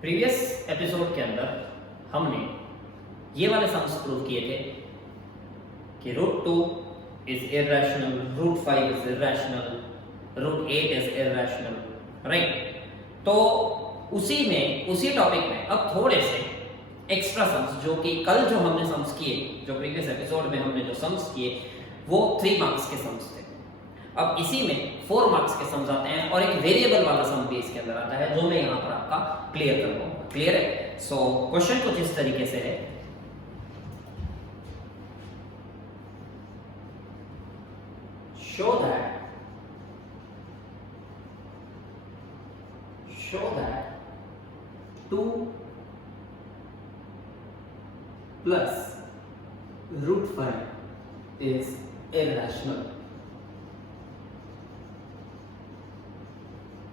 Previous episode के अंदर हमने ये वाले सम्स प्रूव किए थे कि √2 is irrational, √5 is irrational, √8 is irrational, right. तो उसी टॉपिक में अब थोड़े से एक्स्ट्रा सम्स, जो कि कल जो हमने सम्स किए, जो प्रीवियस एपिसोड में हमने जो सम्स किए वो 3 मार्क्स के सम्स थे। अब इसी में 4 मार्क्स के सम्स आते हैं और एक वेरिएबल वाला सम भी इसके अंदर आता है, जो मैं यहाँ पर आपका क्लियर कर दूंगा। क्लियर है? सो क्वेश्चन कुछ इस तरीके से है, show that 2 plus √5 is irrational.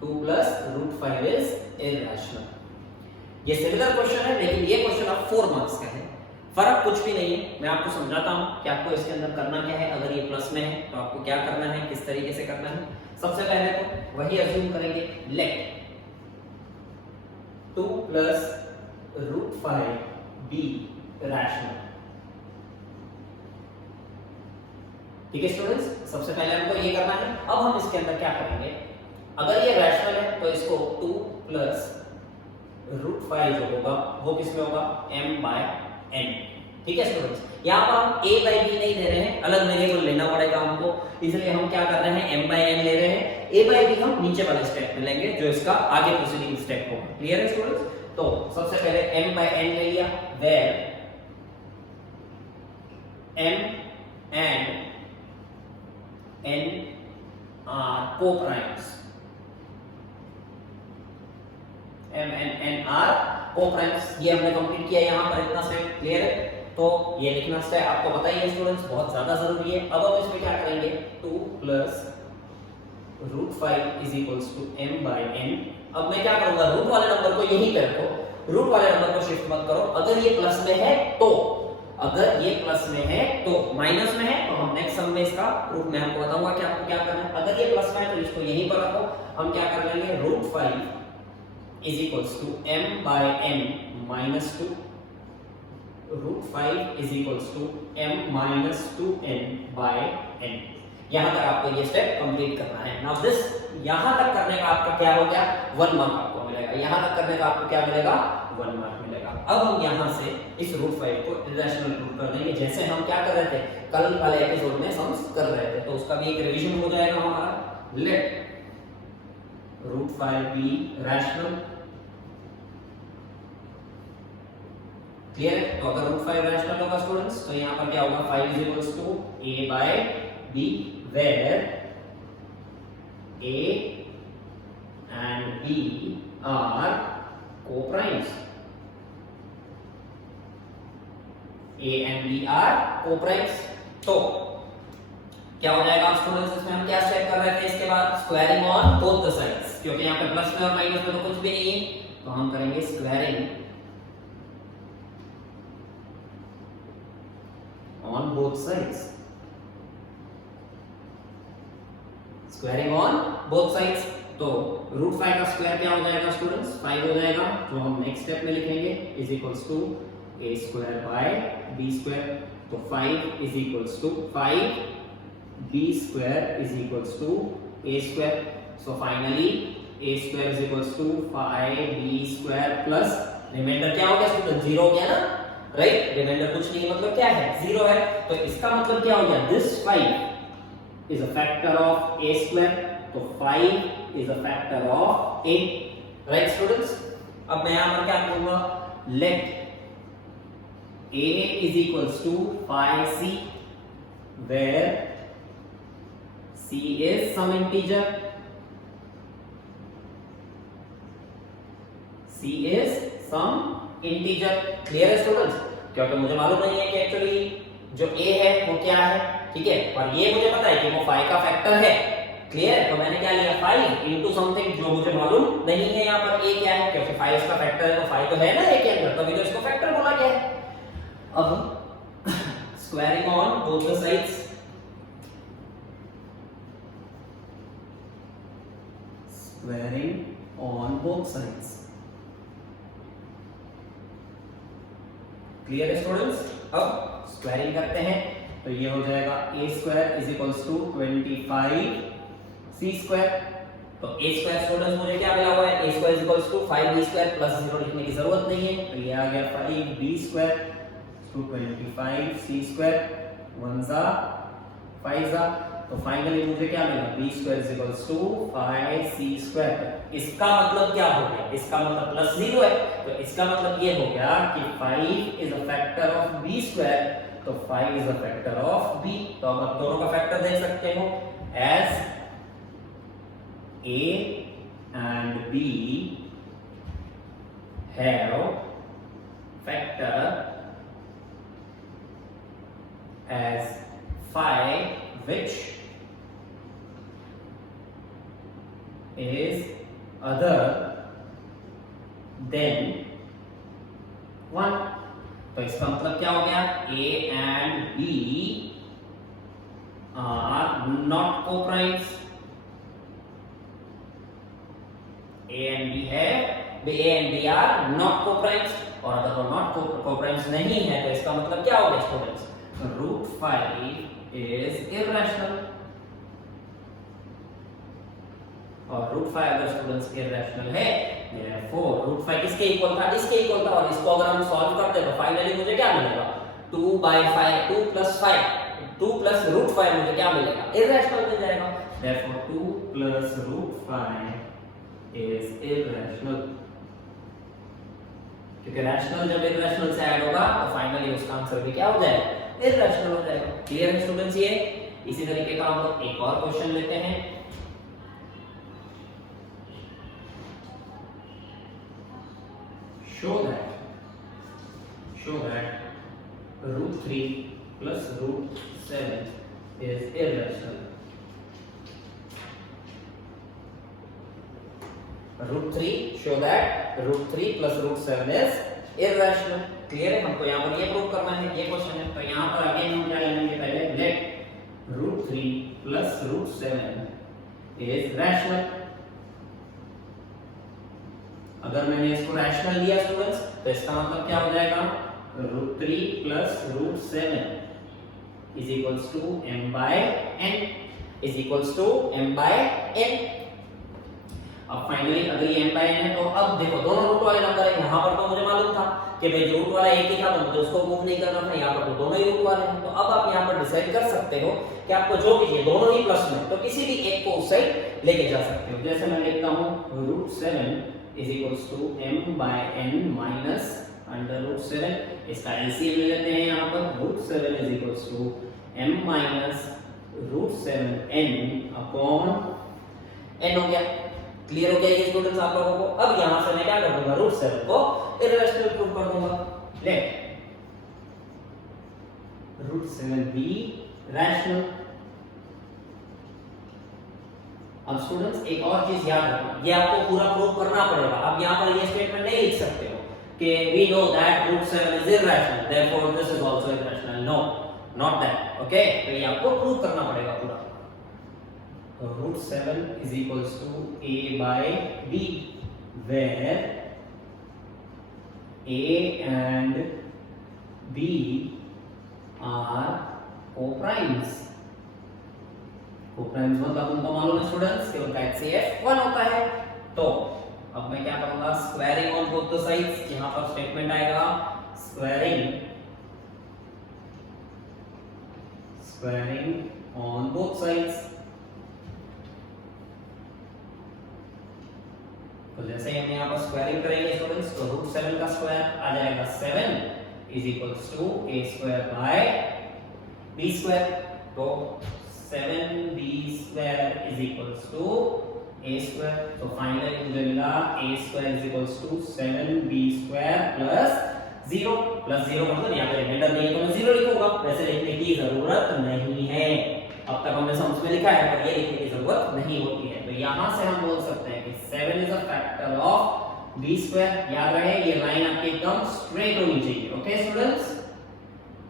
2 plus √5 is irrational. ये सिमिलर क्वेश्चन है, लेकिन ये क्वेश्चन अब 4 मार्क्स का है। फर्क कुछ भी नहीं है, मैं आपको समझाता हूं कि आपको इसके अंदर करना क्या है। अगर ये प्लस में है तो आपको क्या करना है, किस तरीके से करना है। सबसे पहले तो वही अज्यूम करेंगे, लेट 2 plus √5 be rational। ठीक है स्टूडेंट्स, सबसे पहले हमको ये करना है। अब हम इसके अंदर क्या करेंगे, अगर ये रैशनल है तो इसको 2 plus √5 जो होगा वो किसमें होगा, m/n। ठीक है स्टूडेंट्स, यहाँ पर हम a/b नहीं ले रहे हैं, अलग वेरिएबल लेना पड़ेगा हमको, इसलिए हम क्या कर रहे हैं, m/n ले रहे हैं। a/b हम नीचे वाले स्टेप में लेंगे, जो इसका आगे प्रोसीडिंग स्टेप होगा। क्लियर है स्टूडेंट्स? तो सबसे पहले m/n ले लिया, where m and n are co-primes। m and n are co-primes। ये हमने कंप्लीट किया यहाँ पर, इतना स्टेप क्लियर है। तो ये लिखना स्टेप आपको पता ही है स्टूडेंट्स, बहुत ज्यादा जरूरी है। अब हम इसमें क्या करेंगे, 2 plus √5 is equals to m/n। अब मैं क्या करूंगा, रूट वाले नंबर को यहीं पे रखो, रूट वाले नंबर को शिफ्ट मत करो। अगर ये प्लस में है तो, अगर ये प्लस में है तो, माइनस में है तो हम नेक्स्ट सम में इसका प्रूफ मैं आपको बताऊंगा कि आपको क्या करना है। अगर ये प्लस में है तो इसको यहीं पर रखो। हम क्या कर लेंगे, √5 is equals to m/n minus 2, √5 is equals to m minus 2n/n। यहां तक आपको ये स्टेप कंप्लीट करना है। नाउ दिस, यहां तक करने का आपका क्या हो गया, 1 मार्क आपको मिलेगा। यहां तक करने का आपको क्या मिलेगा, 1 मार्क मिलेगा। अब हम यहां से इस √5 को इरैशनल प्रूव कर देंगे, जैसे हम क्या कर रहे थे कल वाले एपिसोड में सम्स कर रहे थे। तो उसका भी एक रिवीजन हो जाएगा हमारा। Late √5 be rational। क्लियर है? तो अगर √5 रैशनल होगा स्टूडेंट्स, तो यहां पर क्या होगा, 5 is equals to a/b, where a and b are co-primes। a and b are co-primes। तो क्या हो जाएगा स्टूडेंट्स, इसमें हम क्या स्टेप कर रहे थे इसके बाद, squaring on both the sides, क्योंकि यहाँ पे प्लस में और माइनस में तो कुछ भी नहीं है, तो हम करेंगे squaring on both sides। Squaring on both sides. तो √5 का स्क्वायर क्या हो जाएगा स्टूडेंट्स, 5 हो जाएगा, जो हम नेक्स्ट स्टेप में लिखेंगे is equals to a² / b²। तो 5 is equals to 5, b² is equals to a²। So finally a² is equals to 5b² plus reminder क्या हो गया स्टूडेंट, 0 हो गया ना, राइट। रिमाइंडर कुछ नहीं, मतलब क्या है, 0 है। तो इसका मतलब क्या हो गया, this 5 is a factor of a²। तो 5 is a factor of a, right students. अब मैं यहां पर क्या करूंगा, late a is equals to 5c, where c is some integer, c is some integer। Clear है स्टूडेंट्स? क्योंकि मुझे मालूम नहीं है कि एक्चुअली जो a है वो क्या है, ठीक है, पर ये मुझे पता है कि वो 5 का फैक्टर है। क्लियर? तो मैंने क्या लिया, 5 इनटू समथिंग जो मुझे मालूम नहीं है यहाँ पर a क्या है, क्योंकि 5 इसका फैक्टर है, तो 5 तो है ना a के अंदर, तभी तो इसको फैक्टर बोला गया है। अब squaring on both the sides, squaring on both sides. Clear है स्टूडेंट्स? अब स्क्वायरिंग करते हैं तो ये हो जाएगा a square is equals to 25c square. तो a स्क्वायर स्टूडेंट्स मुझे क्या मिला हुआ है, a square is equals to 5b square plus 0 लिखने की जरूरत नहीं है, तो ये आ गया 5b square to 25c square, 1 जा 5 जा। तो फाइनली मुझे क्या मिला, b square is equals to 5c square. इसका मतलब क्या हो गया, इसका मतलब प्लस 0 है, तो इसका मतलब ये हो गया कि 5 is a factor of b square, तो 5 is a factor of b। तो अब आप दोनों का फैक्टर देख सकते हो, as a and b have factor as 5 which is other than 1। तो इसका मतलब क्या हो गया, a and b are not co-primes। a and b are not co-primes, और अगर वो not co-primes नहीं है तो इसका मतलब क्या हो गया स्टूडेंट्स, √5 is irrational। और √5 अगर स्टूडेंट्स irrational है, therefore √5 किसके इक्वल था, इसके इक्वल था। और इसको अगर हम सॉल्व करते हैं तो फाइनली मुझे क्या मिलेगा, 2/5 2 प्लस 5 2 प्लस √5 मुझे क्या मिलेगा, irrational मिल जाएगा। therefore 2 plus √5 is irrational। क्योंकि रैशनल जब इररेशनल से ऐड होगा तो फाइनली उसका आंसर भी क्या हो जाएगा, इररेशनल हो जाएगा। क्लियर है स्टूडेंट्स? ये इसी तरीके का हम लोग एक और क्वेश्चन लेते हैं। show that √3 plus √7 is irrational। show that √3 plus √7 is irrational। Clear है? हमको यहाँ पर ये प्रूव करना है, ये क्वेश्चन है। तो यहाँ पर अगेन हम क्या लेंगे, पहले लेट √3 plus √7 is rational। अगर मैंने इसको रैशनल लिया स्टूडेंट्स तो इसका मतलब क्या हो जाएगा, √3 plus √7 is equals to m/n is equals to m/n। अब फाइनली अगर ये m/n है तो अब देखो दोनों रूट वाले नंबर है। यहाँ पर तो मुझे मालूम था कि भाई रूट वाला एक ही था तो मुझे उसको मूव नहीं करना था, यहाँ पर तो दोनों ही रूट वाले हैं। तो अब आप यहाँ पर डिसाइड कर सकते हो कि आपको जो भी चाहिए, दोनों ही प्लस में, तो किसी भी एक को उस साइड लेके जा सकते हो। जैसे मैं लिखता हूँ √7 is equals to m/n minus √7। इसका एलसीएम ले लेते हैं यहाँ पर, √7 is equals to m minus √7n upon n हो गया। क्लियर हो गया ये स्टूडेंट्स आप लोगों को? अब यहाँ से मैं क्या कर दूंगा, √7 को इररेशनल प्रूव कर दूंगा। Let √7 be rational। अब स्टूडेंट्स एक और चीज याद रखना, ये आपको पूरा प्रूव करना पड़ेगा। अब यहाँ पर ये स्टेटमेंट नहीं लिख सकते हो कि we know that √7 is irrational therefore this is also irrational। no, not that। Okay, तो ये आपको प्रूव करना पड़ेगा पूरा। तो √7 is equals to a/b where a and b are co-primes। co-primes मतलब तुमको मालूम है स्टूडेंट्स कि उनका HCF 1 होता है। तो अब मैं क्या करूंगा, squaring on both the sides. यहाँ पर स्टेटमेंट आएगा स्क्वायरिंग ऑन बोथ साइड्स। तो जैसे हम यहाँ पर स्क्वायरिंग करेंगे स्टूडेंट्स तो √7 का स्क्वायर आ जाएगा 7 is equals to a square by b square। तो 7b square is equals to a square। तो फाइनली मुझे मिला a square is equals to 7b square plus 0 मतलब यहाँ पे रिमाइंडर नहीं है तो मैं 0 लिखूंगा। वैसे लिखने की जरूरत नहीं है, अब तक हमने सम्स में लिखा है पर ये लिखने की जरूरत नहीं होती है। तो यहाँ से हम बोल सकते हैं कि 7 is a factor of b square। याद रहे ये लाइन आपकी एकदम स्ट्रेट होनी चाहिए। ओके स्टूडेंट्स,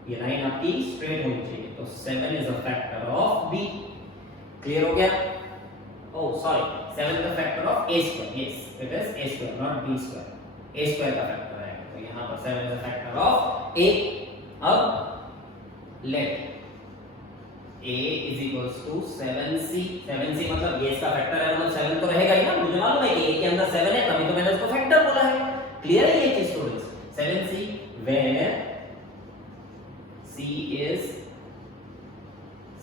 ये लाइन आपकी स्ट्रेट होनी चाहिए। तो 7 is a factor of b। Clear हो गया? Oh sorry, 7 is a factor of a square। Yes, it is a square not b square। a square का फैक्टर है। तो यहाँ पर 7 is a factor of a। अब let a is equals to 7c। 7c मतलब ये इसका factor है, मतलब 7 तो रहेगा ही ना, मुझे मालूम है कि a के अंदर 7 है, तभी तो मैंने उसको फैक्टर बोला है। क्लियर है ये चीज students? 7c where c is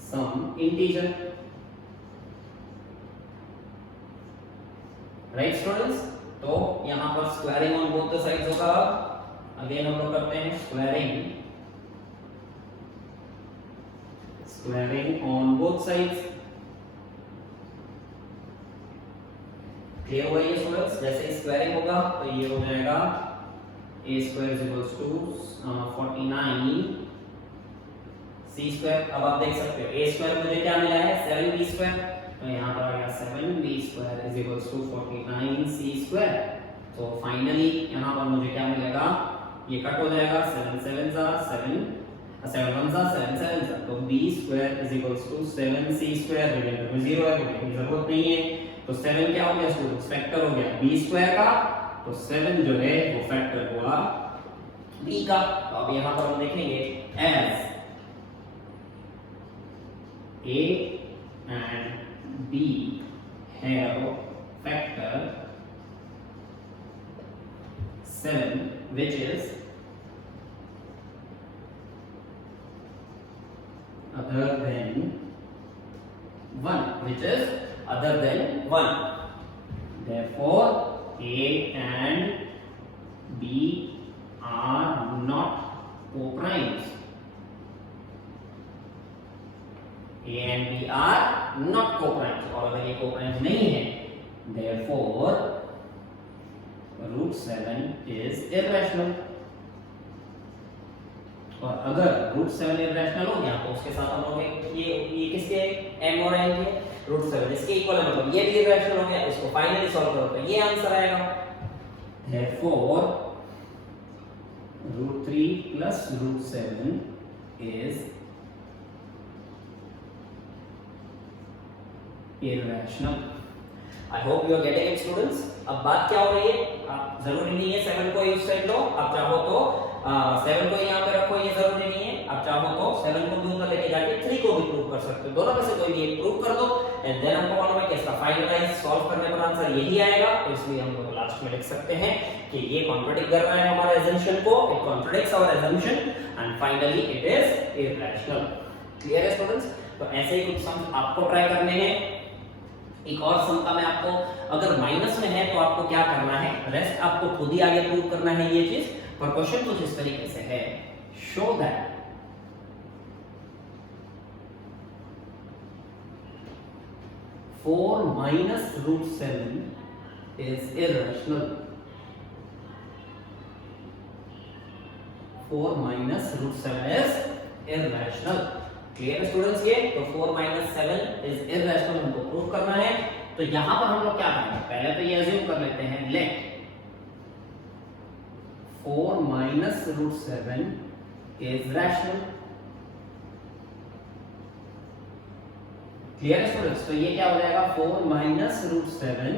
some integer, right students? तो यहां पर squaring on both the sides होगा। अगेन हम लोग करते हैं squaring on both sides. Clear हुआ ये स्टूडेंट्स? जैसे स्क्वायरिंग होगा तो ये हो जाएगा a square is equals to 49 c square। अब आप देख सकते हो a square मुझे क्या मिला है 7b square, तो यहाँ पर आ गया 7b square is equals to 49 c square। तो फाइनली यहाँ पर मुझे क्या मिलेगा, ये कट हो जाएगा, 7 7 जा 7 7 1 जा 7 7 जा, तो b square is equals to 7c square। Reminder में 0 है क्योंकि जरूरत नहीं है, तो 7 क्या हो गया स्टूडेंट्स, फैक्टर हो गया b square का, तो 7 जो है वो फैक्टर हुआ b का। तो अब यहाँ पर हम देखेंगे as a and b have factor 7 which is other than 1, which is other than 1, therefore a and b are not co-primes। a and b are not co-primes, और अगर ये co-primes नहीं है therefore root 7 is irrational। और अगर root 7 irrational हो गया तो उसके साथ हम लोग ये किसके m और n के root 7 इसके इक्वल है, मतलब ये भी irrational हो गया। इसको फाइनली सॉल्व करो तो ये आंसर आएगा। therefore root 3 plus root 7 is irrational। I hope you are getting it students। अब बात क्या हो रही है, आप जरूरी नहीं है 7 को इस साइड लो, आप चाहो तो 7 को यहाँ पे रखो, ये जरूरी नहीं है। आप चाहो तो 7 को भी ऊपर लेके जाके 3 को भी प्रूव कर सकते हो, दोनों में से कोई भी एक प्रूव कर दो एंड देन हमको मालूम है कि इसका फाइनलाइज सॉल्व करने पर आंसर यही आएगा। तो इसलिए हम लोग लास्ट में लिख सकते हैं कि ये कॉन्ट्रडिक्ट कर रहा है हमारे assumption को, it contradicts our assumption and finally it is irrational. Clear है स्टूडेंट्स? तो ऐसे ही कुछ सम आपको ट्राई करने हैं। एक और सम का मैं आपको, अगर माइनस में है तो आपको क्या करना है, रेस्ट आपको खुद ही आगे प्रूव करना है ये चीज। पर क्वेश्चन कुछ इस तरीके से है, show that 4 minus root 7 is irrational। 4 minus root 7 is irrational। Clear है स्टूडेंट्स? ये तो 4 minus 7 is irrational हमको प्रूव करना है। तो यहां पर हम लोग क्या करेंगे, पहले तो ये अज्यूम कर लेते हैं let 4 minus root 7 is rational। Clear है स्टूडेंट्स? तो ये क्या हो जाएगा 4 minus root 7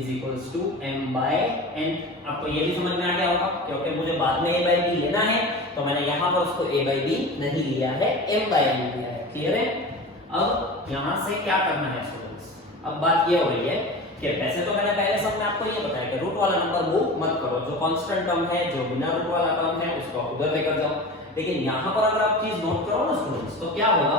is equals to m by n। आपको ये भी समझ में आ गया होगा, क्योंकि मुझे बाद में a by b लेना है तो मैंने यहाँ पर उसको a by b नहीं लिया है, m by n लिया है। क्लियर है? अब यहाँ से क्या करना है स्टूडेंट्स, अब बात ये हो रही है कि वैसे तो मैंने पहले सब में आपको ये बताया कि रूट वाला नंबर मूव मत करो, जो कांस्टेंट टर्म है, जो बिना रूट वाला टर्म है उसको आप उधर लेकर जाओ। लेकिन यहाँ पर अगर आप चीज नोट करो ना स्टूडेंट्स, तो क्या होगा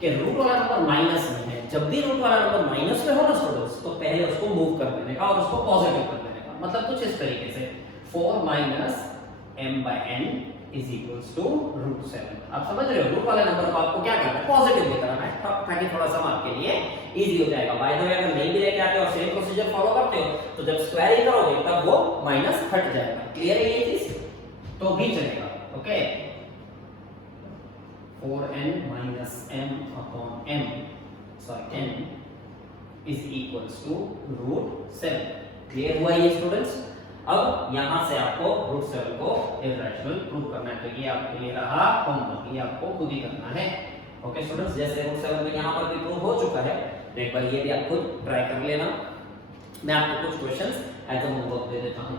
कि रूट वाला नंबर माइनस में है। जब भी रूट वाला नंबर माइनस में हो ना स्टूडेंट्स, तो पहले उसको मूव कर देने का और उसको पॉजिटिव कर देने का। मतलब कुछ इस तरीके से 4 minus m by n is equals to root 7। आप समझ रहे हो, रूट वाले नंबर को आपको क्या करना है, पॉजिटिव लेकर आना है, ताकि थोड़ा सा आपके लिए इजी हो जाएगा। बाय द वे अगर नहीं भी लेके आते हो और सेम प्रोसीजर फॉलो करते हो तो जब स्क्वायरिंग करोगे तब वो माइनस हट जाएगा। क्लियर है ये चीज? तो भी चलेगा। Okay, 4n minus m upon m, sorry n is equals to root 7। Clear हुआ ये स्टूडेंट्स? अब यहां से आपको रूट 7 को इररेशनल प्रूव करना है, तो ये आपके लिए रहा होमवर्क, ये आपको खुद ही करना है। ओके स्टूडेंट्स, जैसे रूट 7 में यहां पर भी प्रूव हो चुका है, तो एक बार ये भी आप खुद ट्राई कर लेना। मैं आपको कुछ क्वेश्चंस एज अ होमवर्क दे देता हूं।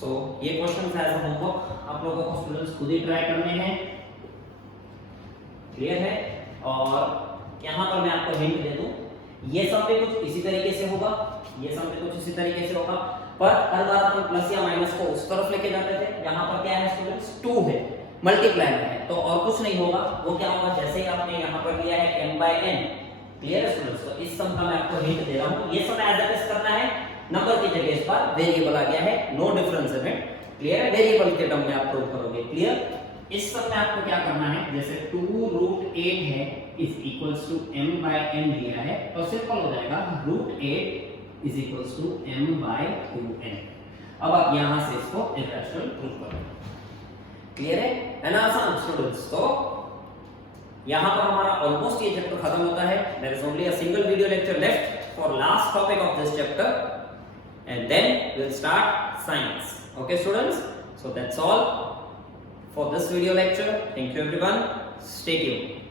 सो ये क्वेश्चन एज अ होमवर्क आप लोगों को स्टूडेंट्स खुद ही ट्राई करने हैं, क्लियर है। और यहाँ पर मैं आपको हिंट दे दूं, ये सब पे कुछ इसी तरीके से होगा, ये सब पे कुछ इसी तरीके से होगा, पर हर बार अपन प्लस या माइनस को उस तरफ लेके जाते थे। यहाँ पर क्या है स्टूडेंट्स, 2 है, मल्टीप्लाई में है, तो और कुछ नहीं होगा। वो क्या होगा, जैसे ही आपने यहाँ पर लिया है m/n, क्लियर है स्टूडेंट्स। तो इस सम का मैं आपको हिंट दे रहा हूँ, ये सब एज इट इज करना है, नंबर की जगह इस बार वेरिएबल आ गया है, नो डिफरेंस है, क्लियर है। वेरिएबल के टर्म में आप प्रूव करोगे, क्लियर। इस सब में आपको क्या करना है, जैसे 2√8 है इज इक्वल्स टू m/n दिया है, तो सिंपल हो जाएगा √8 इज इक्वल्स टू m/2n। अब आप यहां से इसको इरेशनल प्रूव करोगे, क्लियर है ना आसान स्टूडेंट्स। तो यहां पर हमारा ऑलमोस्ट ये चैप्टर खत्म होता है। There is only a single video lecture left for last topic of this chapter and then we will start science. Okay students, so that's all for this video lecture. Thank you everyone, stay tuned.